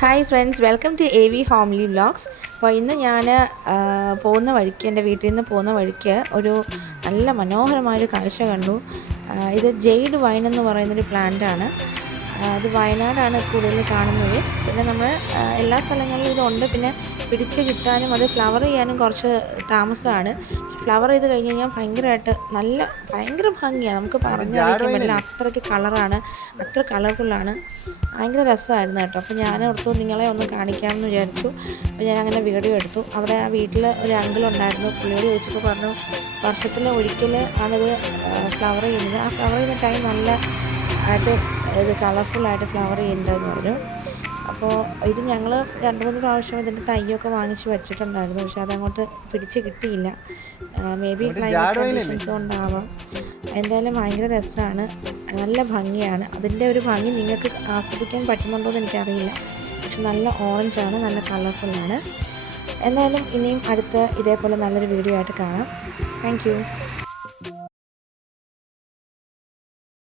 Hi friends, welcome to A V homely vlogs. അപ്പോൾ ഇന്ന് ഞാൻ പോകുന്ന വഴിക്ക്, എൻ്റെ വീട്ടിൽ നിന്ന് പോകുന്ന വഴിക്ക് ഒരു നല്ല മനോഹരമായൊരു കാഴ്ച കണ്ടു. ഇത് ജെയ്ഡ് വൈൻ എന്ന് പറയുന്നൊരു പ്ലാന്റാണ്. അത് വയനാടാണ് കൂടുതൽ കാണുന്നത്. പിന്നെ നമ്മൾ എല്ലാ സ്ഥലങ്ങളിലും ഇതുണ്ട്. പിന്നെ പിടിച്ച് കിട്ടാനും അത് ഫ്ലവർ ചെയ്യാനും കുറച്ച് താമസമാണ്. ഫ്ലവർ ചെയ്ത് കഴിഞ്ഞ് കഴിഞ്ഞാൽ ഭയങ്കര ഭംഗിയാണ്. നമുക്ക് പറഞ്ഞറിയിക്കാൻ പറ്റില്ല, അത്രയ്ക്ക് കളറാണ്, അത്ര കളർഫുള്ളാണ്. ഭയങ്കര രസമായിരുന്നു കേട്ടോ. അപ്പോൾ ഞാൻ ഓർത്തു നിങ്ങളെ ഒന്ന് കാണിക്കാമെന്ന് വിചാരിച്ചു. അപ്പോൾ ഞാൻ അങ്ങനെ വീഡിയോ എടുത്തു. അവിടെ ആ വീട്ടിൽ ഒരു അങ്കിളുണ്ടായിരുന്നു. പുള്ളിയോട് ചോദിച്ചപ്പോൾ പറഞ്ഞു വർഷത്തിൽ ഒരിക്കൽ ആണിത് ഫ്ലവർ ചെയ്യുന്നത്. ആ ഫ്ലവർ ചെയ്യുന്ന ടൈം നല്ല ആയിട്ട് ഇത് കളർഫുള്ളായിട്ട് ഫ്ലവർ ചെയ്യുന്നുണ്ടെന്ന് പറഞ്ഞു. അപ്പോൾ ഇത് ഞങ്ങൾ 2-3 പ്രാവശ്യം ഇതിൻ്റെ തൈയൊക്കെ വാങ്ങിച്ച് വെച്ചിട്ടുണ്ടായിരുന്നു. പക്ഷെ അതങ്ങോട്ട് പിടിച്ച് കിട്ടിയില്ല. മേ ബി ക്ലൈമറ്റ് കണ്ടീഷൻസ് കൊണ്ടാവാം. എന്തായാലും ഭയങ്കര രസമാണ്, നല്ല ഭംഗിയാണ്. അതിൻ്റെ ഒരു ഭംഗി നിങ്ങൾക്ക് ആസ്വദിക്കാൻ പറ്റുന്നുണ്ടോ എന്ന് എനിക്കറിയില്ല. പക്ഷെ നല്ല ഓറഞ്ചാണ്, നല്ല കളർഫുള്ളാണ്. എന്തായാലും ഇനിയും അടുത്ത ഇതേപോലെ നല്ലൊരു വീഡിയോ ആയിട്ട് കാണാം. Thank you.